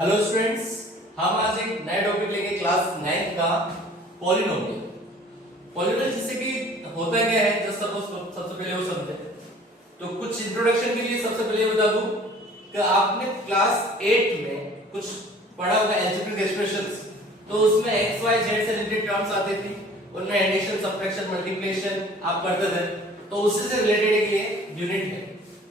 Hello students, हम आज एक नया टॉपिक लेंगे क्लास 9 का पॉलिनोमियल। पॉलिनोमियल जैसे कि होता क्या है, जस्ट सपोज सबसे पहले वो समझे तो कुछ इंट्रोडक्शन के लिए सबसे पहले बता दूं कि आपने क्लास 8 में कुछ पढ़ा होगा एल्जेब्रिक एक्सप्रेशंस। तो उसमें x y z से रिलेटेड टर्म्स आते थे, उनमें एडिशन सब्ट्रैक्शन मल्टीप्लिकेशन आप करते थे, तो उससे से रिलेटेड एक ये यूनिट है।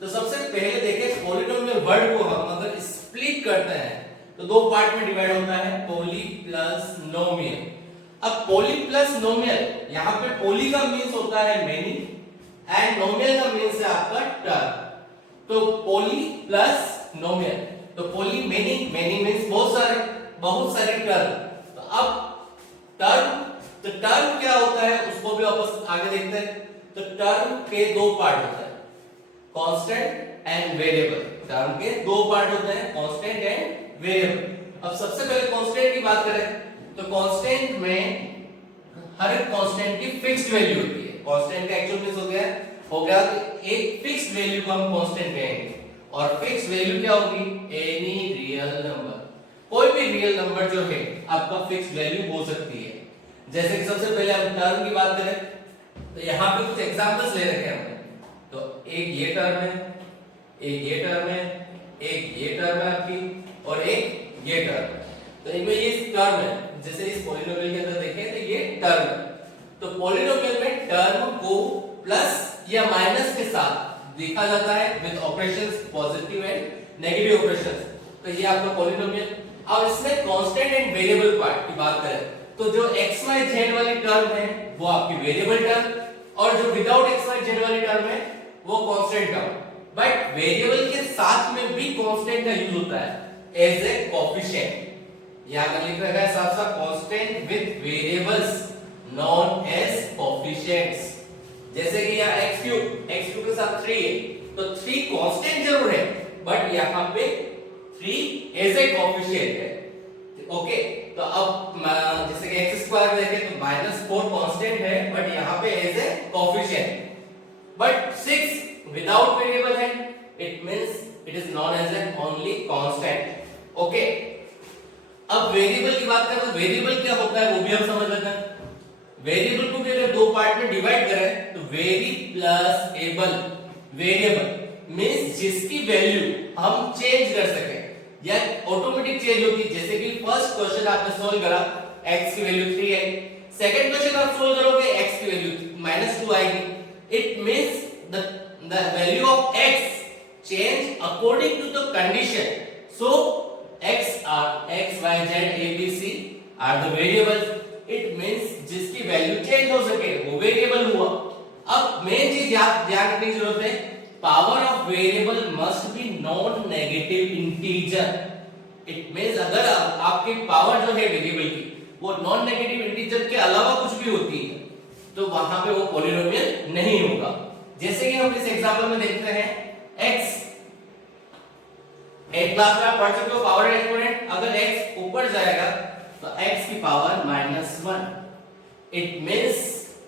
तो सबसे पहले देखें पॉलिनोमियल वर्ड को हम अगर स्प्लिट करते हैं तो दो पार्ट में डिवाइड होता है, पॉली प्लस नोमियल। अब पॉली प्लस नोमियल, यहाँ पे पॉली का मींस होता है मेनी एंड नोमियल का मींस है आपका टर्म। तो पॉली प्लस नोमियल, तो पॉली मेनी, मेनी मींस बहुत सारे टर्म। तो अब टर्म क्या होता है उसको भी वापस आगे देखते हैं। तो टर्म के दो पार्ट होते हैं, कांस्टेंट एंड वेरिएबल। टर्म के दो पार्ट होते हैं, कांस्टेंट एंड वेरिएबल। अब सबसे पहले कांस्टेंट की बात करें तो कांस्टेंट में हर एक कांस्टेंट की फिक्स्ड वैल्यू होती है। कांस्टेंट का एक्चुअल मींस हो गया कि एक फिक्स्ड वैल्यू को हम कांस्टेंट कहेंगे, और फिक्स्ड वैल्यू क्या होगी, एनी रियल नंबर। कोई भी रियल नंबर जो है आपका फिक्स्ड वैल्यू हो सकती है। जैसे कि सबसे पहले हम टर्म की बात करें तो यहाँ पे कुछ एग्जांपल्स ले रखे हैं हमने। तो एक ये टर्म है, एक ये टर्म है, एक ये टर्म है आपकी, और एक ये टर्म है। तो इनमें ये टर्म है, जैसे इस पॉलिनोमियल के अंदर देखें तो ये टर्म है। तो पॉलिनोमियल में टर्म को प्लस या माइनस के साथ देखा जाता है with operations, positive and negative operations. तो ये आपका पॉलिनोमियल। अब इसमें कांस्टेंट एंड वेरिएबल पार्ट की बात करें तो जो x y z वाली टर्म है वो आपकी वेरिएबल टर्म, और जो विदाउट x y z वाली टर्म है वो कांस्टेंट टर्म। बट वेरिएबल के साथ में भी कांस्टेंट का यूज होता है एज ए कोएफिशिएंट। यहां पर लिख रखा है साफ साफ, constant with variables known as coefficients. जैसे कि यहां x3 के साथ 3 है, तो 3 कांस्टेंट जरूर है बट यहां पे 3 एज ए कोएफिशिएंट है। ओके, तो अब जैसे कि x² देखें तो -4 कांस्टेंट है बट यहां पे as a coefficient. But 6 without variable है, it means it is known as an only constant। Okay, अब वेरिएबल की बात करें तो वेरिएबल क्या होता है वो भी हम समझ लेते हैं। वेरिएबल को भी अगर दो पार्ट में डिवाइड करें तो very plus able. Variable means जिसकी वैल्यू हम चेंज कर सके या ऑटोमेटिक चेंज होगी। जैसे कि फर्स्ट क्वेश्चन आपने सोल्व करा, x की वैल्यू 3 है, सेकंड क्वेश्चन आप सोल्व करोगे x की वैल्यू -2 आएगी। It means the value of x change according to the condition. So x y z a b c are the variables. It means जिसकी value change हो सके वो variable हुआ। अब मेन चीज ध्यान रखने की जरूरत है, power of variable must be non negative integer. It means अगर आपकी पावर जो है वेरिएबल की वो नॉन नेगेटिव इंटीजर के अलावा कुछ भी होती है तो वहां पे वो पॉलिनोमियल नहीं होगा। जैसे कि हम इस एग्जांपल में देखते हैं x, एक क्लास में आप पढ़ चुके हो पावर एक्सपोनेंट। अगर x ऊपर जाएगा तो x की power -1, it means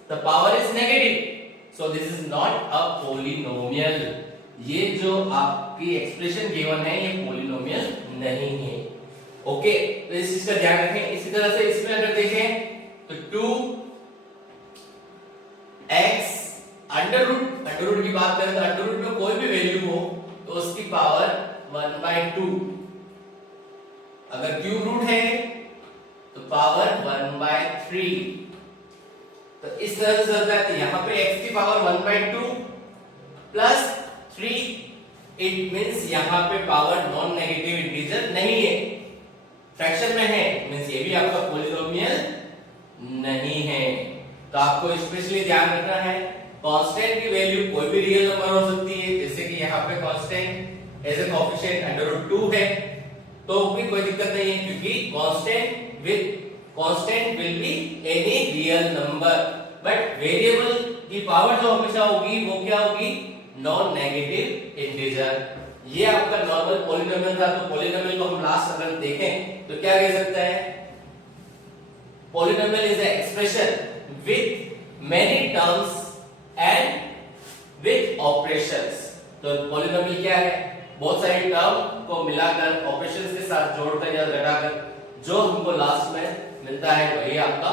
the power is negative, so this is not a polynomial. ये जो आपकी एक्सप्रेशन गिवन है ये पॉलिनोमियल नहीं है। ओके, तो इस चीज का ध्यान रखें। इसी तरह से इसमें अगर देखें तो 2x अंडर रूट की बात करें तो अंडर रूट में कोई भी वैल्यू हो तो उसकी पावर 1/2। अगर क्यूब रूट है तो पावर 1/3। तो इस तरह से चलता है। तो यहां पे x की पावर 1/2 प्लस 3, इट मींस यहां पे पावर नॉन नेगेटिव इंटीजर नहीं है, फ्रैक्शन में है, मींस ये भी आपका पॉलिनोमियल नहीं है। तो आपको स्पेशली ध्यान रखना है, कांस्टेंट की वैल्यू कोई भी रियल नंबर हो सकती है। जैसे कि यहाँ पे कांस्टेंट एज ए कोएफिशिएंट √2 है तो भी कोई दिक्कत नहीं है, क्योंकि constant will be any real number. But variable की पावर जो हमेशा होगी वो क्या होगी, नॉन नेगेटिव इंटीजर। ये आपका नॉर्मल पॉलिनोमियल था। तो पॉलिनोमियल को हम लास्ट अगर देखें तो क्या कह सकते हैं, polynomial is an expression with many terms and with operations. तो पॉलिनोमियल क्या है, बहुत सारी टर्म को मिलाकर ऑपरेशंस के साथ जोड़कर या घटाकर जो हमको लास्ट में मिलता है वही आपका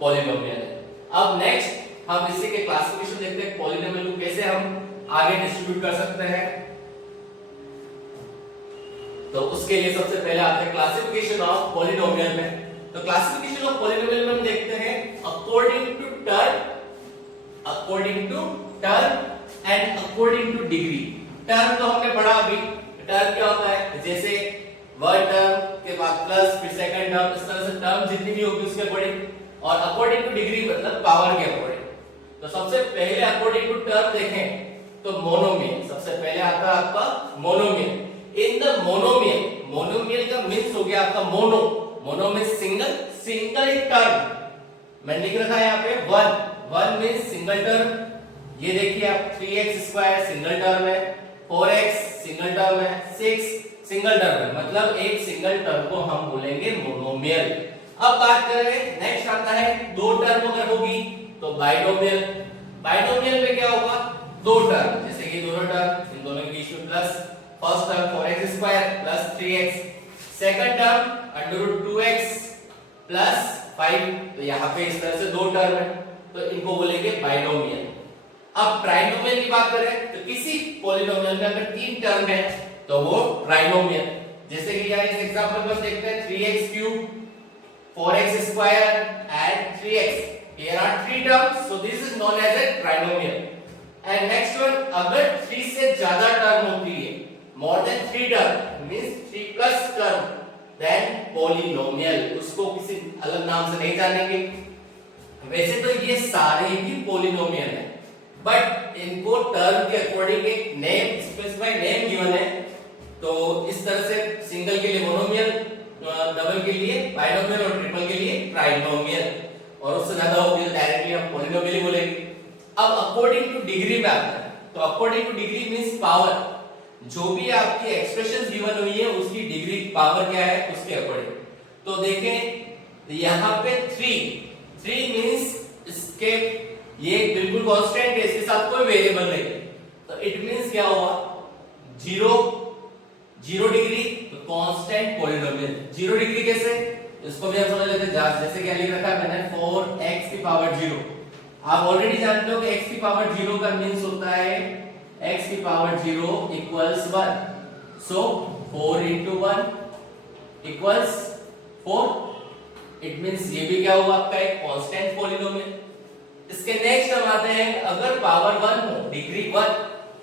पॉलिनोमियल है। अब नेक्स्ट हम इसी के क्लासिफिकेशन देखते हैं, पॉलिनोमियल को कैसे हम आगे डिस्ट्रीब्यूट कर सकते हैं। तो उसके लिए सबसे पहले आते हैं क्लासिफिकेशन ऑफ पॉलिनोमियल में। तो क्लासिफिकेशन ऑफ पॉलिनोमियल में हम देखते हैं according to term and according to degree. Term तो हमने पढ़ा अभी, टर्म क्या होता है, जैसे वर्ड टर्म के बाद प्लस फिर सेकंड टर्म, इस तरह से टर्म जितनी भी होगी उसके अकॉर्डिंग, और अकॉर्डिंग टू डिग्री मतलब पावर के अकॉर्डिंग। तो सबसे पहले अकॉर्डिंग टू टर्म देखें तो मोनोमियल सबसे पहले आता है आपका monomial. In the monomial, monomial का मींस हो गया आपका mono, mono means single, single एक टर्म मैंने लिख रखा है यहाँ पे वन मींस सिंगल टर्म। ये देखिए आप 3x स्क्वायर सिंगल टर्म है, 4x सिंगल टर्म है, 6 सिंगल टर्म है, मतलब एक सिंगल टर्म को हम बोलेंगे मोनोमियल। अब बात करें नेक्स्ट आता है दो टर्म अगर होगी तो बाइनोमियल। बाइनोमियल में क्या होगा, दो टर्म, जैसे कि दोनों टर्म इन दोनों के बीच में plus, first term 4x square plus 3x, second term √2x plus 5। तो यहाँ पे इस तरह से दो टर्म है तो इनको बोलेंगे बाइनोमियल। अब ट्राइनोमियल की बात करें तो किसी पॉलिनोमियल में अगर तीन टर्म है तो वो ट्राइनोमियल। जैसे कि यहाँ इस एग्जांपल में देखते हैं 3x³ 4x square and 3x. Here are three terms, so this is known as a trinomial. And next one, अगर 3 से ज्यादा टर्म होती है, more than 3 term means 3 plus term, then polynomial. उसको किसी अलग नाम से नहीं जानेंगे। वैसे तो ये सारे ही पोलिनोमियल हैं, बट इनको टर्म के अकॉर्डिंग एक नेम स्पेसिफाई नेम गिवन है। तो इस तरह से सिंगल के लिए मोनोमियल, डबल के लिए बाइनोमियल और ट्रिपल के लिए ट्राइनोमियल, और उससे ज्यादा होगी तो डायरेक्टली हम पॉलिनोमियल ही बोलेंगे। अब अकॉर्डिंग टू डिग्री पे आता है, तो according to degree means power, जो भी आपकी एक्सप्रेशंस गिवन हुई है उसकी डिग्री पावर क्या है उसके अकॉर्डिंग। तो देखें यहाँ पे 3 मींस इसके ये बिल्कुल कांस्टेंट है, इसके साथ कोई वेरिएबल नहीं, तो इट मींस क्या हुआ 0 डिग्री, तो कांस्टेंट पॉलिनोमियल। 0 डिग्री कैसे, इसको भी हम समझ लेते हैं। जैसे क्या लिख रखा है मैंने 4x की पावर 0। आप ऑलरेडी जानते हो कि x की पावर 0 का मींस होता है x की power 0 equals 1, so 4 into 1 equals 4। It means ये भी क्या हुआ आपका एक कांस्टेंट पॉलिनोमियल। इसके नेक्स्ट हम आते हैं, अगर पावर 1 हो, डिग्री 1,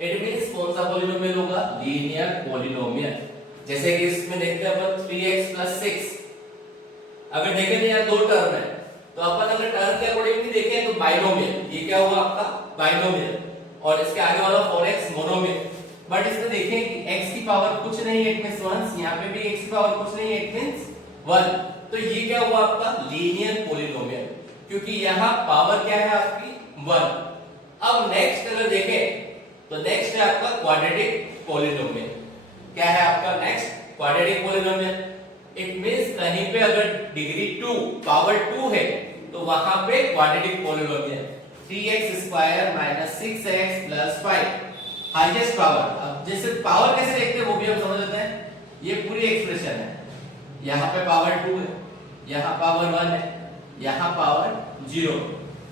इट मींस कौन सा पॉलिनोमियल होगा, लीनियर पॉलिनोमियल। जैसे कि इसमें देखते हैं अपन 3x + 6, अगर देखें तो यहाँ दो टर्म है, तो अपन अगर टर्म के अकॉर्डिंग भी देखें तो बाइनोमियल, ये क्या हुआ आपका बाइनोमियल, और इसके आगे वाला 4x मोनोमियल। बट इसमें देखें कि x की पावर कुछ नहीं है, इट मींस 1, यहाँ पे भी x की पावर कुछ नहीं है, इट मींस 1, तो ये क्या हुआ आपका लीनियर पॉलिनोमियल, क्योंकि यहाँ पावर क्या है आपकी 1। अब नेक्स्ट अगर देखें तो नेक्स्ट है आपका क्वाड्रेटिक पॉलिनोमियल। क्या है आपका next quadratic polynomial, it means कहीं पे अगर डिग्री 2 पावर 2 है तो वहां पे quadratic polynomial 3x² - 6x + 5 highest power. अब जैसे पावर कैसे देखते हैं वो भी हम समझ लेते हैं। ये पूरी एक्सप्रेशन है, यहाँ पे पावर 2 है, यहाँ पावर 1 है, यहाँ पावर 0।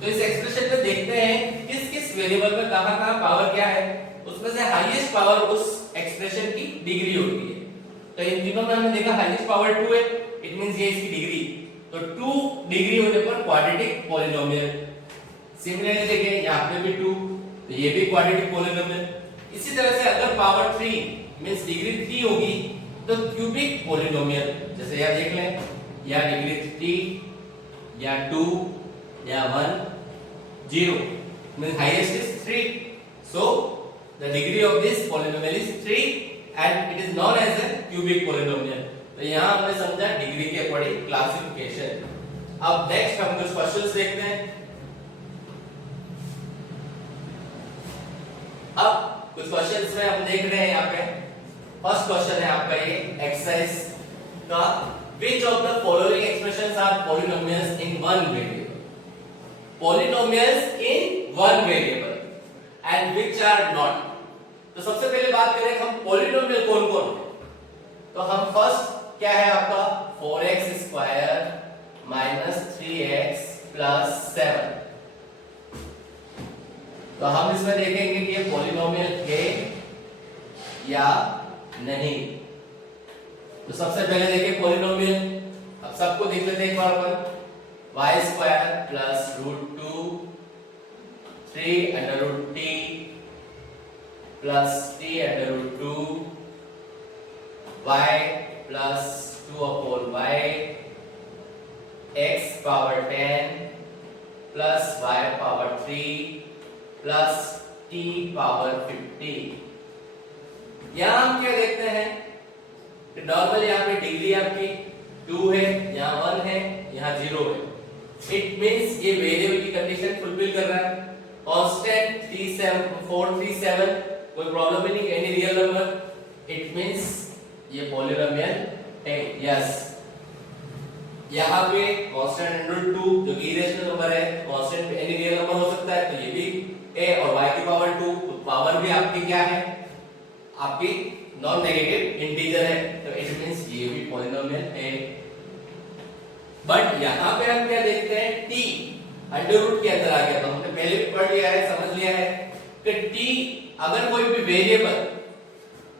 तो इस एक्सप्रेशन में देखते हैं किस किस वेरिएबल में कहां-कहां पावर क्या है, उसमें से हाईएस्ट पावर उस एक्सप्रेशन की डिग्री होती है। तो इन तीनों में हमने देखा हाईएस्ट पावर 2 है, इट मींस ये इसकी डिग्री, तो 2 डिग्री होने पर क्वाड्रेटिक पॉलिनोमियल। सिमिलरली देखें यहाँ पे भी 2, तो ये भी क्वाड्रेटिक पॉलिनोमियल। इसी तरह से अगर पावर 3 मींस डिग्री 3 होगी तो क्यूबिक पॉलिनोमियल। जैसे यहाँ देख लें, या डिग्री 3 या 2 या 1 0 means highest is 3, so the degree of this polynomial is 3 and it is known as a cubic polynomial। तो यहाँ हमने समझा डिग्री के अकॉर्डिंग क्लासिफिकेशन। अब नेक्स्ट हम कुछ क्वेश्चंस देखते हैं। अब कुछ क्वेश्चंस में हम देख रहे हैं यहाँ पे फर्स्ट क्वेश्चन है आपका ये एक्सरसाइज का, which of the following expressions are polynomials in one variable? Polynomials in one variable and which are not? तो सबसे पहले बात करें हम पॉलिनोमियल कौन कौन है। तो हम फर्स्ट क्या है आपका 4x square minus 3x plus 7। तो हम इसमें देखेंगे कि ये पॉलिनोमियल है या नहीं। तो सबसे पहले देखिए पॉलिनोमियल, अब सबको देख लेते हैं एक बार पर। y square plus root 2 3 under root t plus t under root 2 y plus 2 upon y x power 10 plus y power 3 plus t power 50। यहां हम क्या देखते हैं कि नॉर्मल यहाँ पे डिग्री आपकी 2 है, यहाँ 1 है, यहाँ 0 है। इट मींस ये वेरिएबल की कंडीशन फुलफिल कर रहा है। कांस्टेंट 437 कोई प्रॉब्लम ही नहीं, any real number, it means ये पॉलिनोमियल है। यस, यहाँ पे कांस्टेंट √2 जो कि इरेशनल नंबर है, कांस्टेंट पे एनी रियल नंबर हो सकता है, तो ये भी है। और y की पावर 2, तो पावर भी आपकी क्या है, आपकी नॉन नेगेटिव इंटीजर है, तो इट मींस ये भी पॉलिनोमियल है। बट यहाँ पे हम क्या देखते हैं, t अंडर रूट के अंदर आ गया। तो हमने पहले भी पढ़ लिया है, समझ लिया है कि t अगर कोई भी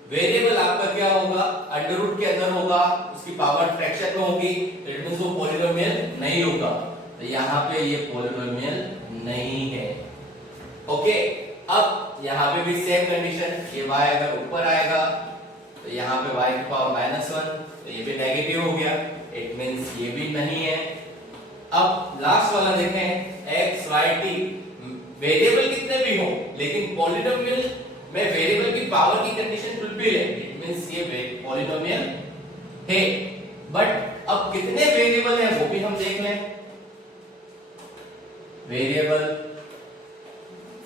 वेरिएबल आपका क्या होगा, अंडर रूट के अंदर होगा, उसकी पावर फ्रैक्शन में होगी, तो इट मींस वो पॉलिनोमियल नहीं होगा। तो यहाँ पे ये पॉलिनोमियल नहीं है। ओके, अब यहाँ पे भी सेम कंडीशन, ये y अगर ऊपर आएगा तो यहाँ पे y की पावर -1, तो ये भी नेगेटिव हो गया, इट मींस ये भी नहीं है। अब लास्ट वाला देखें, x y t वेरिएबल कितने भी हो, लेकिन पॉलिनोमियल में वेरिएबल की पावर की कंडीशन फुलफिल है, इट मींस ये पॉलिनोमियल है। बट अब कितने वेरिएबल हैं वो भी हम देख लें। वेरिएबल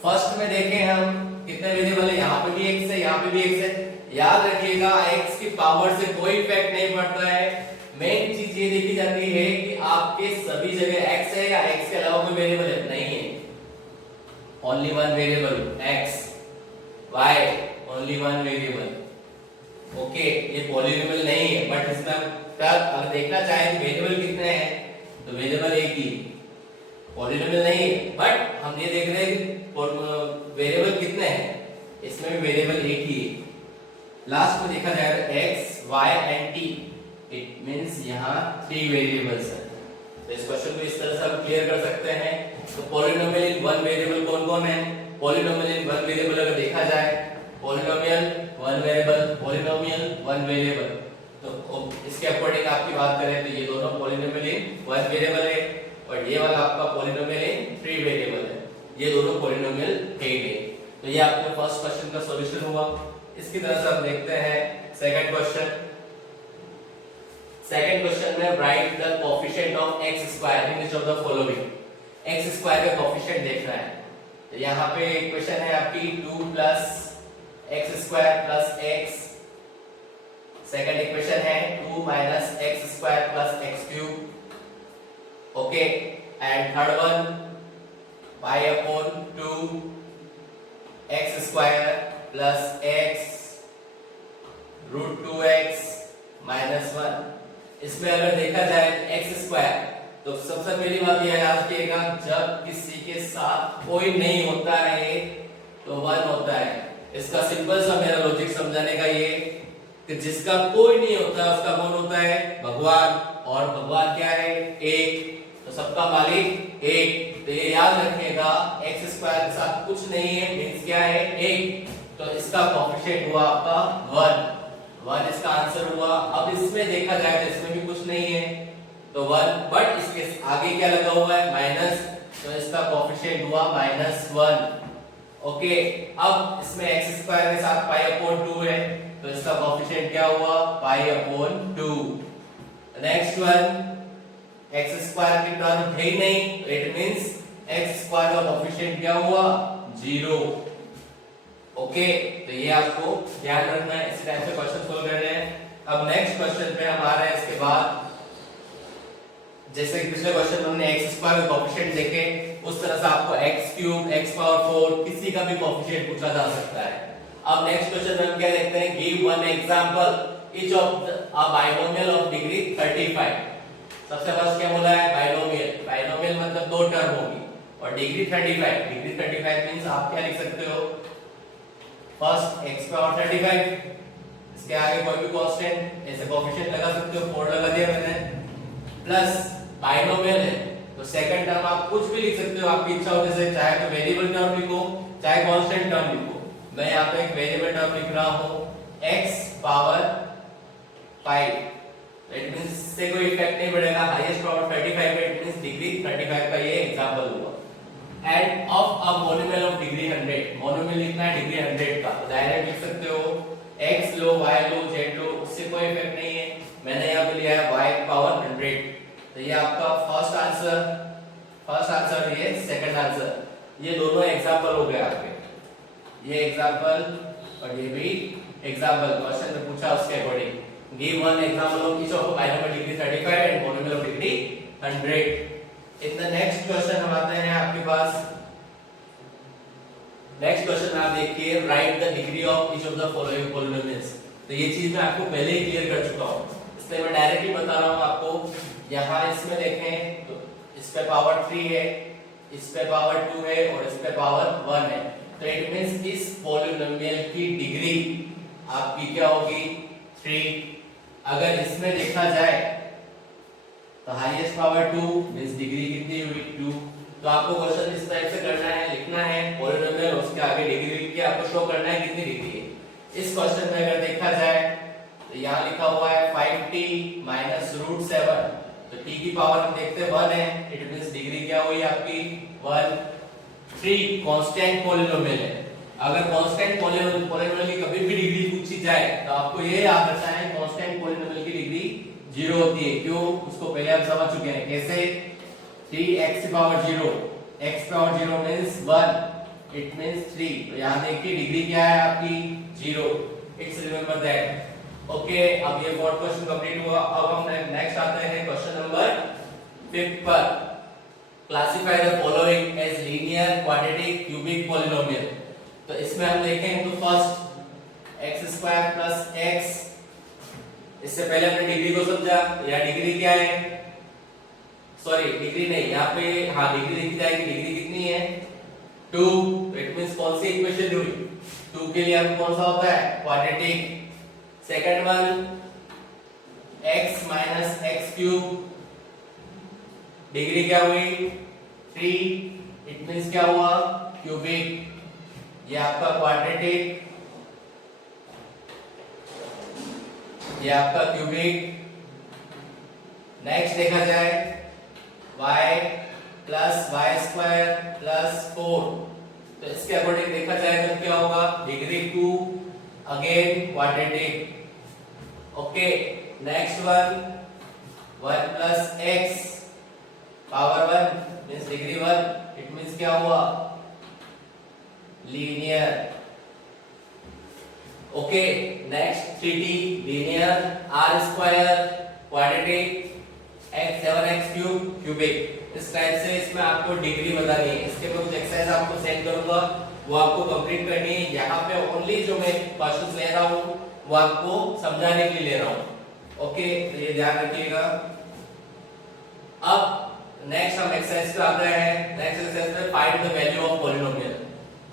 फर्स्ट में देखें हम कितने वेरिएबल है, यहाँ पे भी x है, यहाँ पे भी x है। याद रखिएगा x की पावर से कोई इफेक्ट नहीं पड़ता है। मेन चीज ये देखी जाती है कि आपके सभी जगह x है या x के अलावा कोई वेरिएबल है, नहीं है। Only one variable x, y, only one variable. Okay, ये पॉलिनोमियल नहीं है। बट इसमें अगर देखना चाहें वेरिएबल कितने हैं, तो वेरिएबल एक ही, पॉलिनोमियल नहीं है। बट हम ये देख रहे हैं कि वेरिएबल कितने हैं, इसमें भी वेरिएबल एक ही है। लास्ट में देखा जाए तो x, y and t, it means यहाँ 3 वेरिएबल्स हैं। तो इस क्वेश्चन को इस तरह से हम क्लियर कर सकते हैं। तो पॉलिनोमियल इन वन वेरिएबल कौन कौन है, पॉलिनोमियल इन वन वेरिएबल अगर देखा जाए, polynomial one variable, polynomial one variable, तो इसके अकॉर्डिंग आपकी बात करें तो ये दोनों पॉलिनोमियल इन वन वेरिएबल है, और ये वाला आपका पॉलिनोमियल इन 3 वेरिएबल है। ये दोनों पॉलिनोमियल है। तो ये आपके फर्स्ट क्वेश्चन का सॉल्यूशन हुआ। इसकी तरह से हम देखते हैं सेकंड क्वेश्चन। सेकंड क्वेश्चन में write the coefficient of x square in each of the following. x square का कोएफिशिएंट देखना है। तो यहाँ पे इक्वेशन है आपकी 2 plus x square plus x। Second equation है 2 minus x square plus x cube. Okay, and third one y upon 2 x square plus x root 2x minus 1। इसमें अगर देखा जाए x स्क्वायर, तो सबसे पहली बात यह याद रखिएगा, जब किसी के साथ कोई नहीं होता है तो 1 होता है। इसका सिंपल सा मेरा लॉजिक समझाने का ये कि जिसका कोई नहीं होता उसका कौन होता है, भगवान। और भगवान क्या है, एक, तो सबका मालिक एक। तो ये याद रखिएगा, x स्क्वायर के साथ कुछ नहीं है मींस क्या है, एक। तो इसका कोएफिशिएंट हुआ आपका 1 इसका आंसर हुआ। अब इसमें देखा जाए तो इसमें भी कुछ नहीं है तो 1, बट इसके आगे क्या लगा हुआ है, माइनस, तो इसका कोएफिशिएंट हुआ -1। ओके, अब इसमें x स्क्वायर के साथ पाई अपॉन 2 है, तो इसका कोएफिशिएंट क्या हुआ, pi upon 2। Next one, x square की टर्म है ही नहीं, इट मींस x स्क्वायर का कोएफिशिएंट क्या हुआ, 0। ओके, तो ये आपको ध्यान रखना है, इस टाइप से क्वेश्चन सोल्व करने हैं। अब नेक्स्ट क्वेश्चन पे हम आ रहे हैं। इसके बाद जैसे पिछले क्वेश्चन में हमने x स्क्वायर का कोएफिशिएंट देखे, उस तरह से आपको x क्यूब, x पावर 4 किसी का भी कोएफिशिएंट पूछा जा सकता है। अब नेक्स्ट क्वेश्चन में हम क्या देखते हैं, give one example each of a binomial of degree 35। सबसे फर्स्ट क्या बोला है, बाइनोमियल। बाइनोमियल मतलब दो टर्म होगी और डिग्री 35। डिग्री 35 मींस आप क्या लिख सकते हो, फर्स्ट x पावर 35, इसके आगे कोई भी कांस्टेंट ऐसे कोएफिशिएंट लगा सकते हो, 4 लगा दिया मैंने, प्लस बाइनोमियल है तो सेकंड टर्म आप कुछ भी लिख सकते हो, आपकी इच्छा हो, जैसे चाहे तो वेरिएबल टर्म लिखो चाहे कांस्टेंट टर्म लिखो। मैं यहां पे एक वेरिएबल टर्म लिख रहा हूं x पावर 5, इट मींस से कोई इफेक्ट नहीं पड़ेगा, हाईएस्ट पावर 35 है, इट मींस डिग्री 35 का ये एग्जांपल हुआ। End of a monomial of degree 100, monomial लिखना है डिग्री 100 का, तो डायरेक्ट लिख सकते हो x लो y लो z लो, उससे कोई इफेक्ट नहीं है, मैंने यहां पे लिया है y पावर 100। तो ये आपका फर्स्ट आंसर, ये सेकंड आंसर, ये दोनों एग्जांपल हो गए आपके, ये एग्जांपल और ये भी एग्जांपल। क्वेश्चन में पूछा उसके according, give one example of each of binomial degree 35 and monomial of degree 100। In the next question हम आते हैं आपके पास, नेक्स्ट क्वेश्चन आप देखिए, right the degree of each of the following polynomials. तो ये चीज मैं आपको पहले ही क्लियर कर चुका हूं, इसलिए मैं डायरेक्टली बता रहा हूं आपको। यहां इसमें देखें तो इस पे पावर 3 है, इस पे पावर 2 है और इस पे पावर 1 है, तो इट मींस इस पॉलिनोमियल की डिग्री आपकी क्या होगी, 3। अगर इसमें देखा जाए तो हाईएस्ट पावर 2 मींस डिग्री कितनी हुई, 2। तो आपको क्वेश्चन इस टाइप से करना है, लिखना है पॉलिनोमियल, उसके आगे डिग्री लिख के आपको शो करना है कितनी डिग्री है। इस क्वेश्चन में अगर देखा जाए तो यहां लिखा हुआ है 5t माइनस रूट 7, तो t की पावर हम देखते हैं 1 है, इट मींस डिग्री क्या हुई आपकी 1। 3 कांस्टेंट पॉलिनोमियल है, अगर कांस्टेंट पॉलिनोमियल की कभी भी डिग्री पूछी जाए तो आपको ये याद रखना है कांस्टेंट पॉलिनोमियल की डिग्री 0 होती है। क्यों, उसको पहले हम समझ चुके हैं, कैसे, 3x power 0, x power 0 means 1, it means 3। तो यहां देखिए डिग्री क्या है आपकी 0, इट्स रिमेंबर दैट। ओके, अब ये फोर्थ क्वेश्चन कंप्लीट हुआ। अब हम नेक्स्ट आते हैं क्वेश्चन नंबर 5 पर। Classify the following as linear, quadratic, cubic polynomial. तो इसमें हम देखें तो फर्स्ट x² प्लस x, इससे पहले हमने डिग्री को समझा, या डिग्री क्या है, सॉरी डिग्री नहीं, यहाँ पे हाँ डिग्री लिखी जाएगी, डिग्री कितनी है 2, इट मींस कौन सी इक्वेशन हुई, 2 के लिए हम कौन सा होता है, quadratic. Second one x minus x cube, degree क्या हुई 3, इट मींस क्या हुआ, क्यूबिक, ये आपका क्वाड्रेटिक, ये आपका क्यूबिक। नेक्स्ट देखा जाए y plus y square plus 4, तो इसके अकॉर्डिंग देखा जाए तो क्या होगा, degree 2, again quadratic. Okay, next one 1 plus x power 1 means degree 1, it means क्या हुआ, linear. Okay, next 3t linear, r square quadratic, x 7x cube cubic. इस टाइप से इसमें आपको डिग्री बतानी है। इसके मैं कुछ एक्सरसाइज आपको सेंड करूंगा, वो आपको कंप्लीट करनी है। यहाँ पे ओनली जो मैं क्वेश्चंस ले रहा हूँ वो आपको समझाने के लिए ले रहा हूँ। ओके, तो ये ध्यान रखिएगा। अब नेक्स्ट हम एक्सरसाइज पे आते हैं। नेक्स्ट एक्सरसाइज में find the value of polynomial.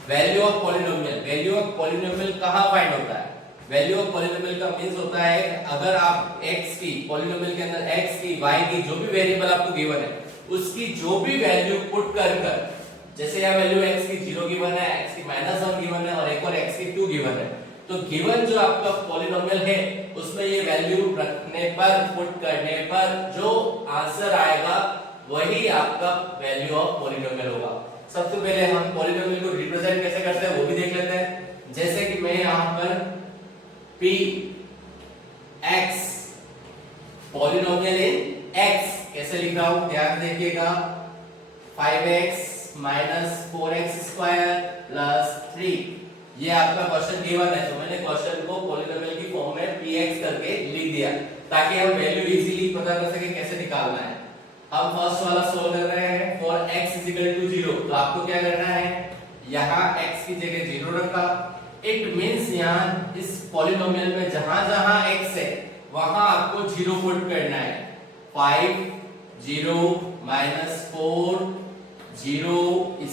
Value of polynomial, value of polynomial कहाँ फाइंड होता है, वैल्यू ऑफ पॉलिनोमियल का मींस होता है अगर आप x की, पॉलिनोमियल के अंदर x की, y की जो भी वेरिएबल आपको गिवन है उसकी जो भी वैल्यू पुट कर, जैसे यह वैल्यू x की 0 गिवन है, x की -1 गिवन है और एक और x की 2 गिवन है, तो गिवन जो आपका पॉलिनोमियल है उसमें ये वैल्यू रखने पर, पुट करने पर जो आंसर आएगा वही आपका वैल्यू ऑफ पॉलिनोमियल होगा। सबसे पहले हम पॉलिनोमियल को रिप्रेजेंट कैसे करते हैं वो भी देख लेते हैं। जैसे कि मैं यहां पर p x पॉलिनोमियल इन x कैसे लिख रहा हूं, ध्यान देखिएगा, 5x minus 4x square plus 3, ये आपका क्वेश्चन गिवन है, तो मैंने क्वेश्चन को पॉलिनोमियल की फॉर्म में px करके लिख दिया ताकि हम वैल्यू इजीली पता कर सके कैसे निकालना है। हम फर्स्ट वाला सोल्व कर रहे हैं फॉर x 0, तो आपको क्या करना है, यहाँ x की जगह 0 रखा, इट मींस यहाँ इस पॉलिनोमियल में जहां जहां x है वहां आपको 0 पुट करना है। 5 0 -4 0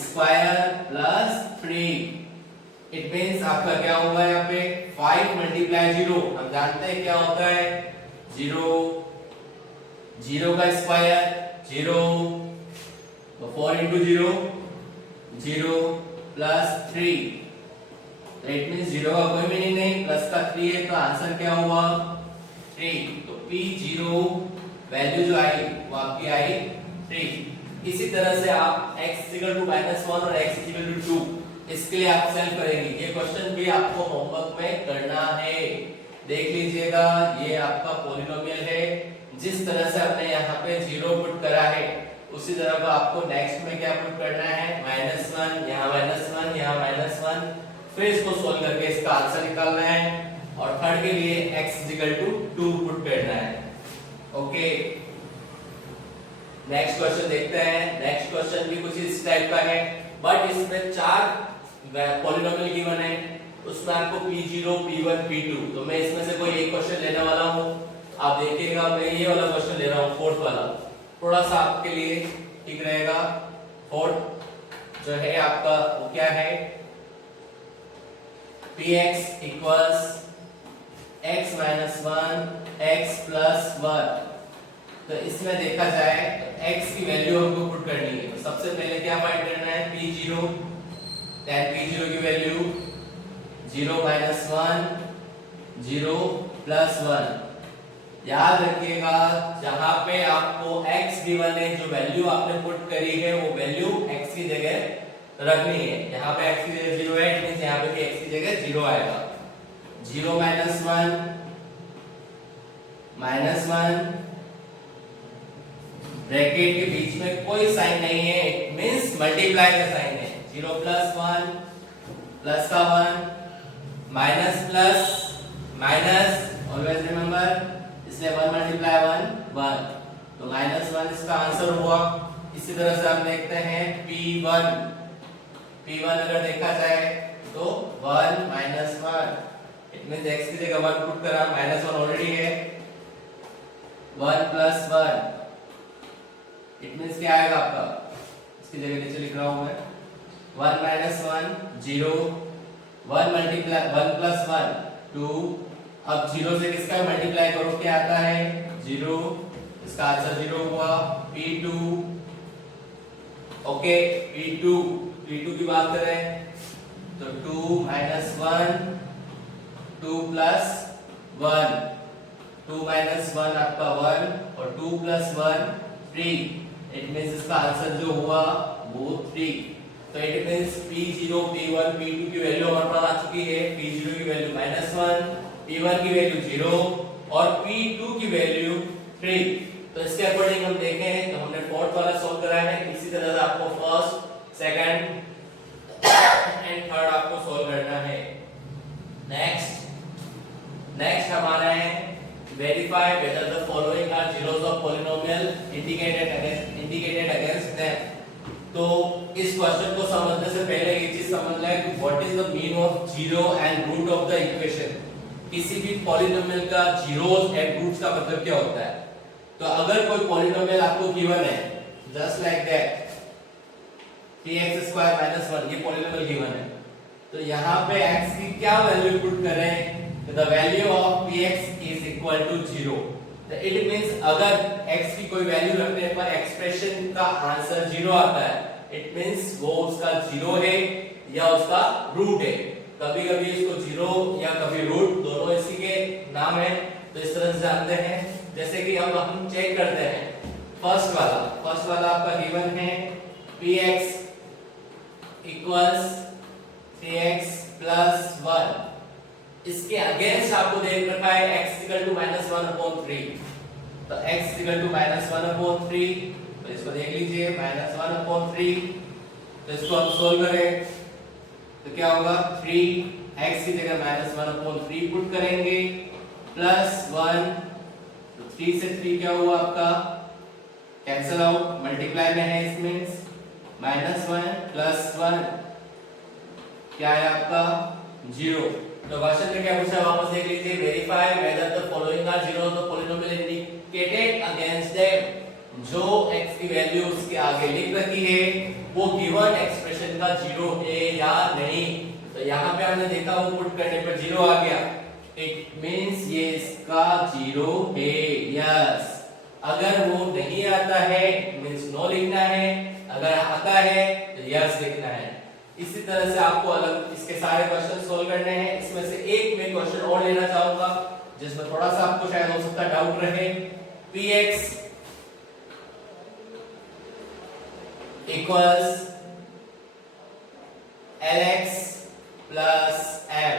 स्क्वायर प्लस 3। इट मींस आपका क्या होगा यहाँ पे 5 मल्टीप्लाई 0, हम जानते हैं क्या होता है 0, 0 का स्क्वायर 0, तो 4 इंटू 0 0 प्लस 3। तो इट मींस 0 का कोई मीनिंग नहीं, प्लस का 3 है तो आंसर क्या हुआ 3। तो P0 वैल्यू जो आई वो आपकी आई 3। इसी तरह से आप x -1 और x 2 इसके लिए आप सॉल्व करेंगे। ये क्वेश्चन भी आपको होमवर्क में करना है। देख लीजिएगा, ये आपका पॉलिनोमियल है, जिस तरह से हमने यहाँ पे 0 पुट करा है उसी तरह का आपको नेक्स्ट में क्या पुट करना है -1, यहाँ -1, यहाँ -1, फिर इसको सोल्व करके इसका आंसर निकालना है। और थर्ड के लिए x 2 पुट करना है। ओके, नेक्स्ट क्वेश्चन देखते हैं। नेक्स्ट क्वेश्चन भी कुछ इस टाइप का है, बट इसमें 4 पॉलिनोमियल गिवन है, उसमें आपको P0 P1 P2, तो मैं इसमें से कोई एक क्वेश्चन लेने वाला हूँ। आप देखिएगा, मैं ये वाला क्वेश्चन ले रहा हूँ, फोर्थ वाला, थोड़ा सा आपके लिए ठीक रहेगा। फोर्थ जो है आपका वो क्या है Px इक्वल्स x - 1 x + 1। तो इसमें देखा जाए तो x की वैल्यू हमको पुट करनी है। तो सबसे पहले क्या फाइंड करना है P0, देन P0 की वैल्यू 0 - 1 0 + 1। याद रखिएगा, जहां पे आपको x गिवन है, जो वैल्यू आपने पुट करी है वो वैल्यू x की जगह रखनी है। यहाँ पे x की जगह 0 है, इट मींस यहाँ पे भी x की जगह 0 आएगा। 0 - 1 ब्रैकेट के बीच में कोई साइन नहीं है, इट मींस मल्टीप्लाई का साइन है। 0 + 1 प्लस का 1 minus plus minus, always remember, इसलिए 1 × 1 1, तो -1 इसका आंसर हुआ। इसी तरह से हम देखते हैं P1 अगर देखा जाए तो 1 - 1, इट मींस x की जगह 1 पुट करा, -1 ऑलरेडी है, 1 + 1, इट मींस क्या आएगा आपका, इसकी जगह नीचे लिख रहा हूं मैं 1 - 1 0, 1 + 1 2। अब 0 से किसका मल्टीप्लाई करो, क्या आता है 0, इसका आंसर 0 हुआ। P2, ओके, P2 की बात करें तो 2 - 1 2 + 1, 2 - 1 आपका 1 और 2 + 1 3, इट मींस इसका आंसर जो हुआ वो 3। तो it means P0 P1 P2 की वैल्यू हमारे पास आ चुकी है। P0 की वैल्यू -1, P1 की वैल्यू 0 और P2 की वैल्यू 3। तो इसके अकॉर्डिंग हम देखें तो हमने फोर्थ वाला सॉल्व करा है। इसी तरह से आपको फर्स्ट, सेकंड एंड थर्ड आपको सॉल्व करना है। नेक्स्ट हमारा है verify whether the following are zeros of polynomial indicated against them. तो इस क्वेश्चन को समझने से पहले ये चीज समझ लें कि what is the mean of zero and root of the equation. किसी भी पॉलिनोमियल का जीरोस एंड रूट्स का मतलब क्या होता है। तो अगर कोई पॉलिनोमियल आपको गिवन है, जस्ट लाइक दैट px² - 1, ये पॉलिनोमियल गिवन है, तो यहाँ पे x की क्या वैल्यू पुट करें, तो the value of px is equal to 0। तो इट मींस अगर x की कोई वैल्यू रखने पर एक्सप्रेशन का आंसर 0 आता है, इट मींस वो उसका 0 है या उसका रूट है। कभी कभी इसको 0 या कभी रूट, दोनों इसी के नाम है। तो इस तरह से जानते हैं, जैसे कि अब हम चेक करते हैं फर्स्ट वाला आपका गिवन है px इक्वल्स 3x + 1। इसके अगेंस्ट आपको देख रखा है x = -1/3। तो x = -1/3, तो इसको देख लीजिए -1/3। तो इसको हम सोल्व करें तो क्या होगा, 3x की जगह -1/3 पुट करेंगे प्लस 1, तो 3 से 3 क्या हुआ आपका कैंसिल आउट, मल्टीप्लाई में है, इस मींस -1 + 1 क्या है आपका जीरो। तो क्वेश्चन में क्या पूछा वापस देख लीजिए, verify whether the following are zero the polynomial indicated against them. जो x की वैल्यू उसके आगे लिख रखी है वो गिवन एक्सप्रेशन का जीरो है या नहीं। तो यहाँ पे हमने देखा वो पुट करने पर जीरो आ गया, इट मींस ये इसका जीरो है, यस। अगर वो नहीं आता है मींस नो लिखना है, अगर आता है तो यस लिखना है। इसी तरह से आपको अलग इसके सारे क्वेश्चन सोल्व करने हैं। इसमें से एक मैं क्वेश्चन और लेना चाहूंगा जिसमें थोड़ा सा आपको शायद हो सकता है डाउट रहे। px equals lx plus m,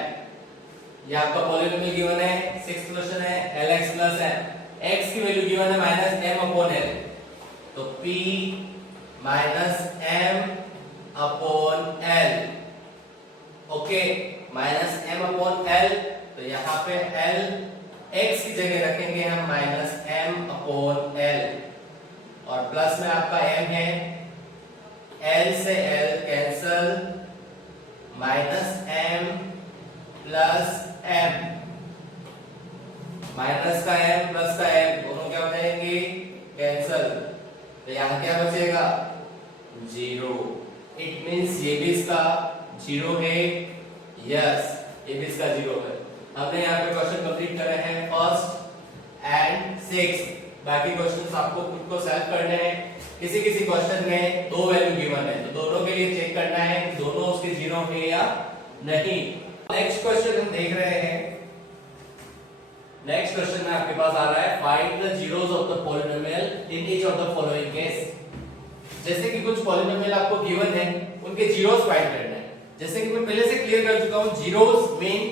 ये आपका पॉलिनोमियल गिवन है, सिक्स्थ क्वेश्चन है, lx प्लस m। x की वैल्यू गिवन है माइनस m अपॉन l, तो p minus m upon l, okay, minus m upon l। तो यहाँ पे l x की जगह रखेंगे हम माइनस m अपॉन l, और प्लस में आपका m है, l से l cancel, minus m plus m, minus का m प्लस का m दोनों क्या हो जाएंगे कैंसल, तो यहाँ क्या बचेगा जीरो। इट मींस ये भी इसका जीरो है, यस ये भी इसका जीरो है। हमने यहाँ पे क्वेश्चन कंप्लीट करे हैं फर्स्ट एंड सिक्स्थ। बाकी क्वेश्चंस आपको खुद को सॉल्व करने हैं। किसी किसी क्वेश्चन में दो वैल्यू गिवन है तो दोनों के लिए चेक करना है कि दोनों उसके जीरो है या नहीं। नेक्स्ट क्वेश्चन हम देख रहे हैं। नेक्स्ट क्वेश्चन में आपके पास आ रहा है find the zeros of the polynomial in each of the following case. जैसे कि कुछ पॉलिनोमियल आपको गिवन है उनके जीरोस फाइंड करना है। जैसे कि मैं पहले से क्लियर कर चुका हूं, zeros mean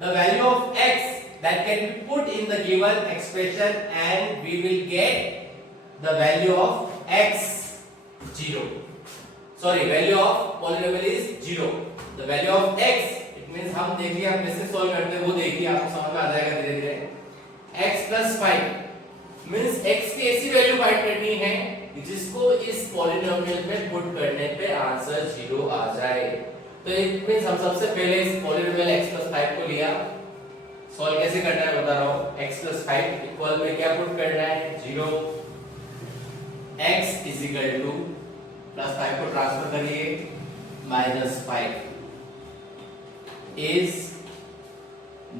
the value of x that can be put in the given expression and we will get the value of x 0. Sorry, value of polynomial is 0. The value of x it means हम देखिए आप कैसे solve करते हैं वो देखिए आपको समझ में आ जाएगा धीरे धीरे। x plus 5 means x की ऐसी वैल्यू फाइंड करनी है जिसको इस पॉलिनोमियल में पुट करने पे आंसर 0 आ जाए। तो इट मींस हम सबसे पहले इस पॉलिनोमियल x plus 5 को लिया, सॉल्व कैसे करना है बता रहा हूं। x plus 5 इक्वल में क्या पुट करना है 0, x is equal to plus 5 को ट्रांसफर करिए माइनस 5 is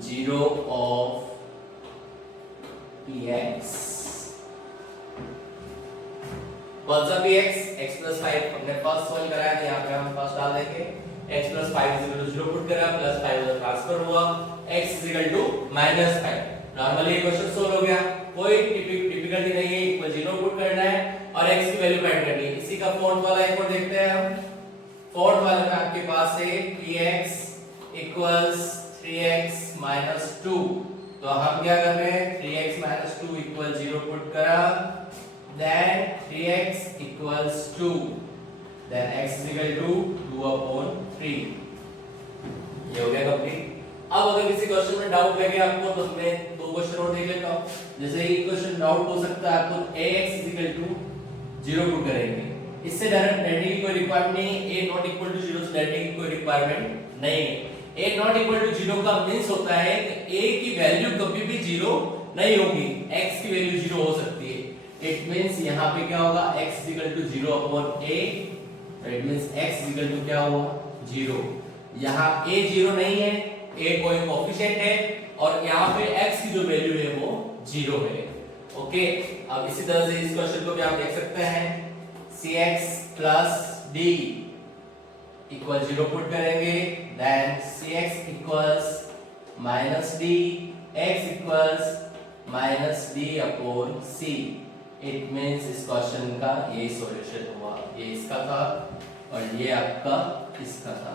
0 of px। कौन सा px? x plus 5 हमने फर्स्ट सॉल्व कराया तो यहाँ पे हम फर्स्ट डाल देंगे x plus 5 is equal to 0 put करा, प्लस 5 उधर ट्रांसफर हुआ, x is equal to minus 5। Normally ये क्वेश्चन सोल्व हो गया, कोई डिफिकल्टी नहीं है, इक्वल 0 पुट करना है और x की वैल्यू फाइंड करनी है। इसी का फोर्थ वाला एक और देखते हैं हम। फोर्थ वाले में आपके पास है px equals 3x minus 2। तो हम क्या कर रहे हैं 3x minus 2 equal 0 पुट करा, then 3x equals 2, then x is equal to 2 upon 3। ये हो गया कंप्लीट। अब अगर किसी क्वेश्चन में डाउट लगे आपको तो मैं दो क्वेश्चन और देख लेता हूं। जैसे ये क्वेश्चन डाउट हो सकता है आपको ax is equal to 0 put करेंगे, इससे डायरेक्ट लेने की कोई रिक्वायरमेंट नहीं है। a नॉट इक्वल टू 0 से लेने की कोई रिक्वायरमेंट नहीं है। a नॉट इक्वल टू 0 का मींस होता है कि a की वैल्यू कभी भी 0 नहीं होगी, x की वैल्यू 0 हो सकती है। इट मींस यहां पे क्या होगा x is equal to 0 upon a, it means x is equal to क्या हुआ 0। यहां a 0 नहीं है, a कोई कोएफिशिएंट है और यहां पे x की जो वैल्यू है वो 0 है। ओके, अब इसी तरह से इस क्वेश्चन को भी आप देख सकते हैं cx plus d equal 0 put करेंगे, then cx equals minus d, x equals minus d upon c। It means इस क्वेश्चन का ये सॉल्यूशन हुआ, ये इसका था और ये आपका इसका था।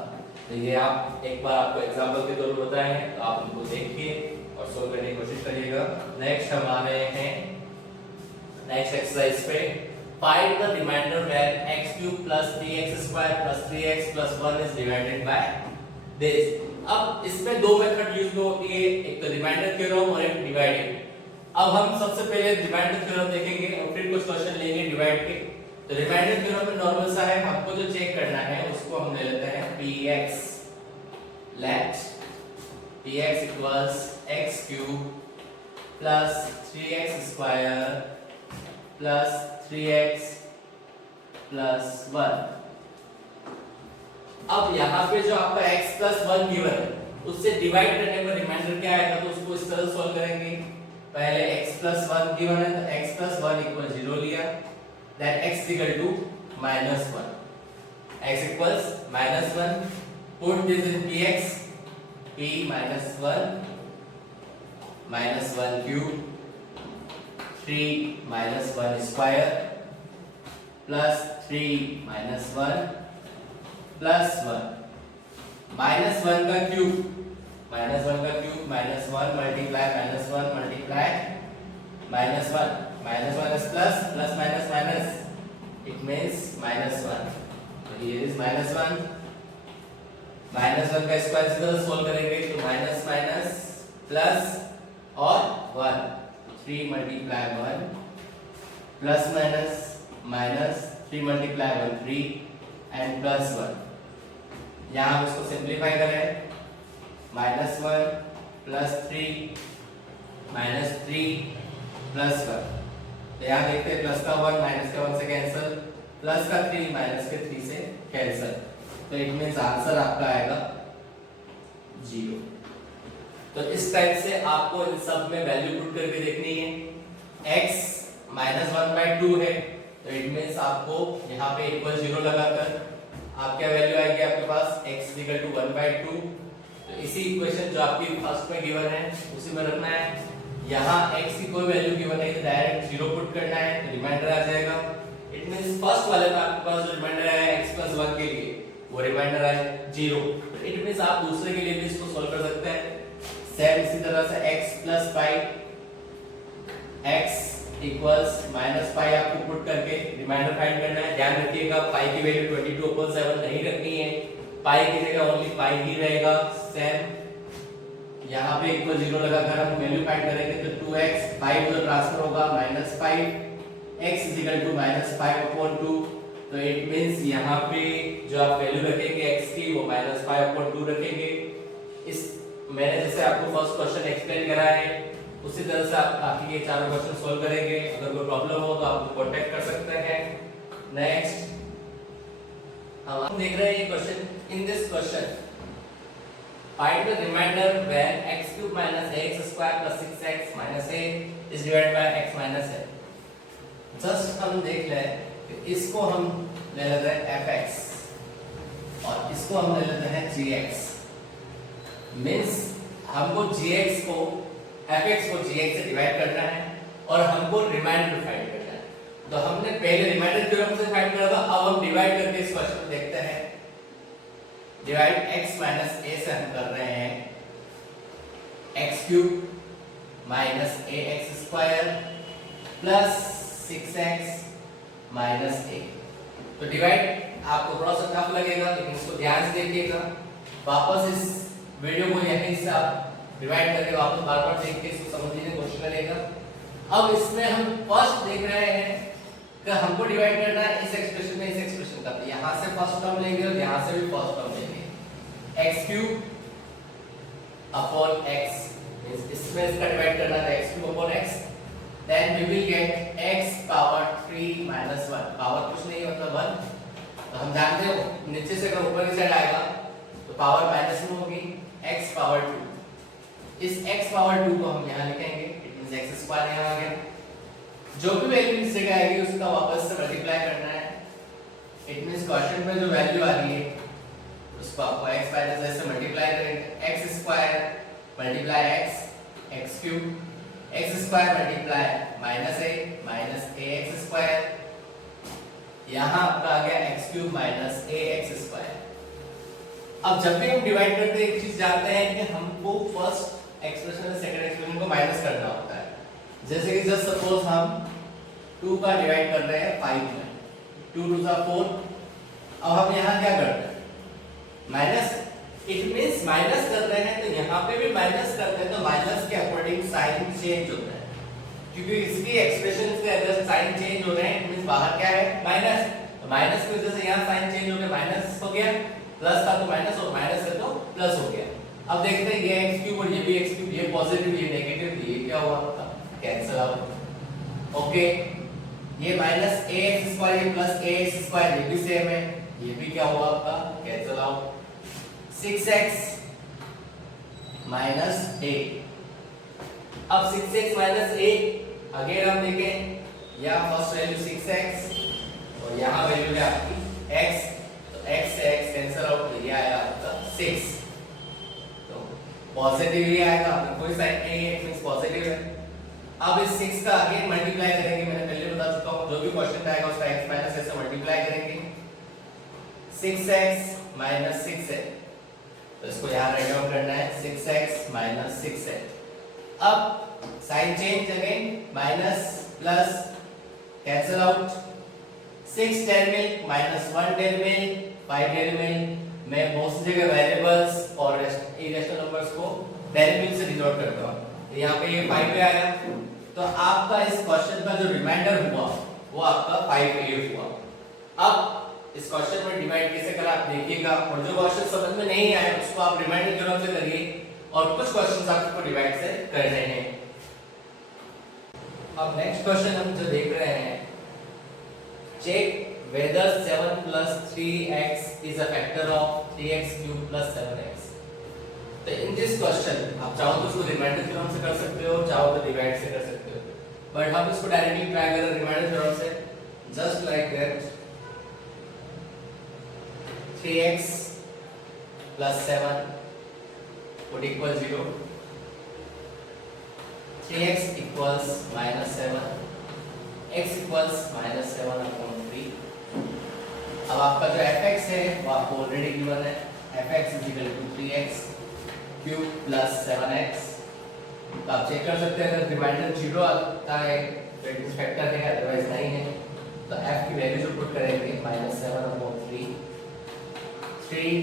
तो ये आप एक बार आपको एग्जांपल के तौर पर बताए हैं तो आप उनको देखिए और सोल्व करने की कोशिश करिएगा। नेक्स्ट हम आ रहे हैं नेक्स्ट एक्सरसाइज पे, find the remainder when x³ + 3x² + 3x + 1 is divided by this. अब इसमें दो मेथड यूज होती है, एक तो रिमाइंडर थ्योरम और एक डिवाइडिंग। अब हम सबसे पहले रिमाइंडर थ्योरम देखेंगे और फिर कुछ क्वेश्चन लेंगे डिवाइड के। तो रिमाइंडर थ्योरम में नॉर्मल सा है, हमको जो चेक करना है उसको हम ले लेते हैं px, let dx equals x cube plus 3x square plus 3x plus 1। अब यहाँ पे जो आपका x प्लस 1 गिवन है उससे डिवाइड करने पर रिमाइंडर क्या आएगा, तो उसको इस तरह सॉल्व करेंगे। पहले x प्लस 1 गिवन है तो x प्लस 1 इक्वल 0 लिया, then x equal to minus 1, x equals minus 1, put this in px, p minus 1 cube 3 minus 1 square plus 3 minus 1 plus 1 minus 1 का cube minus 1 multiply minus 1 multiply minus 1 is plus minus minus, it means minus 1, so here is minus 1 का square इस तरह solve करेंगे तो minus minus plus और 1, 3 multiply 1 plus minus minus 3 multiply 1 3 and plus 1। यहाँ हम इसको सिंप्लीफाई करें, माइनस 1 प्लस 3 माइनस 3 प्लस 1, तो यहाँ देखते हैं प्लस का 1 माइनस का 1 से कैंसिल, प्लस का 3 माइनस के 3 से कैंसिल, तो इट मींस आंसर आपका आएगा 0। तो इस टाइप से आपको इन सब में वैल्यू पुट करके देखनी है। x माइनस 1/2 है तो इट मींस आपको यहाँ पे इक्वल 0 लगाकर आप क्या वैल्यू आएगी आपके पास x इक्वल टू 1/2। तो इसी इक्वेशन जो आपकी फर्स्ट में गिवन है उसी में रखना है। यहाँ x की कोई वैल्यू गिवन है तो डायरेक्ट 0 पुट करना है तो रिमाइंडर आ जाएगा। इट मींस फर्स्ट वाले में आपके पास जो रिमाइंडर आया x प्लस 1 के लिए वो रिमाइंडर आया 0। तो इट मींस आप दूसरे के लिए भी इसको सॉल्व कर सकते हैं। सेम इसी तरह से x plus pi x equals minus pi आपको पुट करके रिमाइंडर फाइंड करना है। ध्यान रखिएगा पाई की वैल्यू 22/7 नहीं रखनी है, पाई की जगह ओनली पाई ही रहेगा। सेम यहाँ पे इक्वल 0 लगाकर हम वैल्यू फाइंड करेंगे तो 2x 5 उधर ट्रांसफर होगा -5 x -5/2। तो इट मींस यहाँ पे जो आप वैल्यू रखेंगे x की वो -5/2 रखेंगे। इस मैंने जैसे आपको फर्स्ट क्वेश्चन एक्सप्लेन करा है उसी तरह से आप बाकी के चारों क्वेश्चन सॉल्व करेंगे। अगर कोई प्रॉब्लम हो तो आप कांटेक्ट कर सकते हैं। नेक्स्ट हम देख रहे हैं ये question. In this question find the remainder when x³ - ax² + 6x - a is divided by x - a। Just हम देख लें कि इसको हम ले लेते हैं fx और इसको हम ले लेते हैं gx। मींस हमको gx को fx को gx से डिवाइड करना है और हमको रिमाइंडर फाइंड करना है। तो हमने पहले रिमाइंडर थ्योरम से फाइंड करा था, अब हम डिवाइड करके इस क्वेश्चन को देखते हैं। डिवाइड x - a से हम कर रहे हैं x³ - ax² + 6x - a। तो डिवाइड आपको थोड़ा सा टफ लगेगा लेकिन इसको ध्यान से देखिएगा। वापस इस वीडियो को यहीं से आप डिवाइड करके वापस बार-बार देख के इसको समझने की कोशिश करिएगा। अब इसमें हम फर्स्ट देख रहे हैं कि हमको डिवाइड करना है इस एक्सप्रेशन में इस एक्सप्रेशन का। तो यहां से फर्स्ट टर्म लेंगे और यहां से भी फर्स्ट टर्म लेंगे। x³ अपॉन x, इसमें इसका डिवाइड करना है x³ upon x, then we will get x power 3 - 1। Power कुछ नहीं मतलब 1। तो हम जानते हो नीचे से अगर ऊपर की साइड आएगा तो पावर माइनस में होगी x पावर 2। इस x पावर 2 को हम यहां लिखेंगे, इट मींस x² यहां आ गया। जो भी वैल्यू इस जगह आएगी उसका वापस से मल्टीप्लाई करना है। इट मींस क्वेश्चन में जो वैल्यू आ रही है उसको आपको x - a से मल्टीप्लाई करेंगे। x² multiply x x³ x² multiply -a ax²। यहां आपका आ गया x³ - ax²। अब जब भी हम डिवाइड करते हैं एक चीज जानते हैं कि हमको फर्स्ट एक्सप्रेशन और सेकंड एक्सप्रेशन को माइनस करना होता है। जैसे कि जस्ट सपोज हम 2 का डिवाइड कर रहे हैं 5 में, 2 2 * 4। अब हम यहाँ क्या करते हैं माइनस। इट मींस माइनस कर रहे हैं तो यहाँ पे भी माइनस करते हैं तो माइनस के अकॉर्डिंग साइन चेंज होता है, क्योंकि इसकी एक्सप्रेशन के अगर साइन चेंज हो रहे हैं इट मींस बाहर क्या है माइनस। तो माइनस की वजह से यहाँ साइन चेंज हो गया, माइनस हो गया, प्लस था तो माइनस और माइनस है तो प्लस हो गया। अब देखते हैं ये एक्स क्यूब और ये भी एक्स क्यूब, ये पॉजिटिव ये नेगेटिव, ये क्या हुआ आपका कैंसिल आउट। ओके, ये माइनस ए एक्स स्क्वायर ये प्लस ए एक्स स्क्वायर ये भी सेम है, ये भी क्या हुआ आपका कैंसिल आउट। 6x माइनस ए, अब 6x माइनस ए अगेन हम देखें, यहाँ फर्स्ट वैल्यू 6x और यहाँ वैल्यू है आपकी x, तो x से x कैंसिल आउट, तो ये आया आपका 6, तो पॉजिटिव ही आएगा, कोई साइन नहीं है, मींस पॉजिटिव है। अब इस 6 का अगेन मल्टीप्लाई करेंगे, मैंने पहले बता चुका हूँ, जो भी क्वेश्चन आएगा उसका x माइनस से मल्टीप्लाई करेंगे। 6x माइनस 6 है, तो इसको यहाँ राइट डाउन करना है, 6x माइनस 6 है। अब sign change again, minus plus cancel out, 6 डेल मिल्क माइनस 1 डेल मिल्क 5 डेल मिल्क। मैं बहुत सी जगह वेरिएबल्स और इरेशनल नंबर्स को डेल मिल्क से डिनोट करता हूँ, तो यहाँ पे ये 5 पे आया, तो आपका इस क्वेश्चन का जो रिमाइंडर हुआ वो आपका 5a हुआ। अब इस क्वेश्चन में डिवाइड कैसे करा आप देखिएगा, और जो क्वेश्चन समझ में नहीं आए उसको आप रिमाइंडर थ्योरम से करिए, और कुछ क्वेश्चंस आपको डिवाइड से करने हैं। अब नेक्स्ट क्वेश्चन हम जो देख रहे हैं, check whether 7 plus 3x is a factor of 3x cube plus 7x। तो इन दिस क्वेश्चन आप चाहो तो इसको रिमाइंडर थ्योरम से कर सकते हो, चाहो तो डिवाइड से कर सकते हो, बट हम इसको डायरेक्टली ट्राई करें रिमाइंडर थ्योरम से, just like that 3x plus 7 would equal 0, 3x equals minus 7, x equals minus 7 upon 3। अब आपका जो fx है वो आपको ऑलरेडी गिवन है, fx is equal to 3x cube plus 7x। तो आप चेक कर सकते हैं, अगर रिमाइंडर 0 आता है तो इट इज फैक्टर है, अदरवाइज नहीं है। तो f की वैल्यू जो पुट करेंगे minus 7 upon 3, 3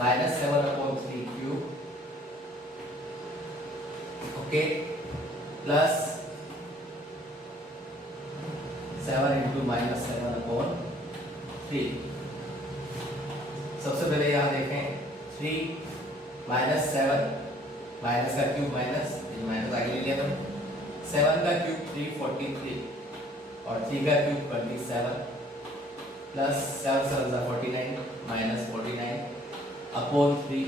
minus 7 upon 3 cube, okay, plus 7 into minus 7 upon 3। सबसे पहले यहाँ देखें 3 minus 7, माइनस का क्यूब माइनस, ये माइनस आगे ले लिया तो 7 का क्यूब 343 और 3 का क्यूब 27 प्लस 7 7 49 माइनस 49 अपॉन 3।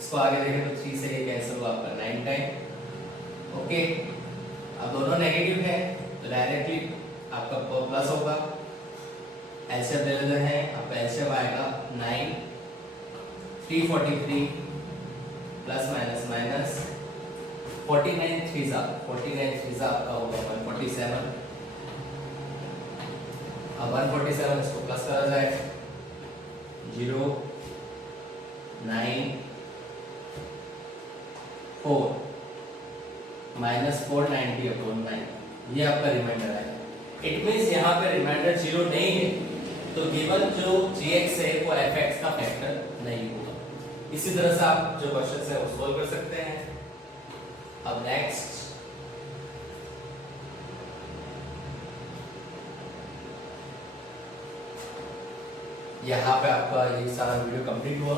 इसको आगे देखें तो 3 से ये कैंसिल हुआ आपका 9 टाइम। ओके, अब दोनों नेगेटिव है तो डायरेक्टली आपका प्लस होगा, एलसीएम ले लेते हैं, आपका एलसीएम आएगा 9 343 प्लस माइनस माइनस 49 3 आपका होगा 147। अब 147 इसको प्लस करा जाए 0 9 4 माइनस 490 अपॉन 9, ये आपका रिमाइंडर है। इट मींस यहाँ पे रिमाइंडर 0 नहीं है, तो गिवन जो gx है वो fx का फैक्टर नहीं होगा। इसी तरह से आप जो क्वेश्चन है वो सोल्व कर सकते हैं। अब नेक्स्ट यहाँ पे आपका ये सारा वीडियो कंप्लीट हुआ।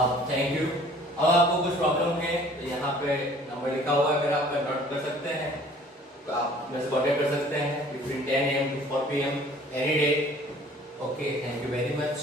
आप थैंक यू। अब आपको कुछ प्रॉब्लम है तो यहाँ पे नंबर लिखा हुआ है, अगर आप नोट कर सकते हैं तो आप मेरे से कांटेक्ट कर सकते हैं between 10 AM to 4 PM any day. Okay, thank you very much.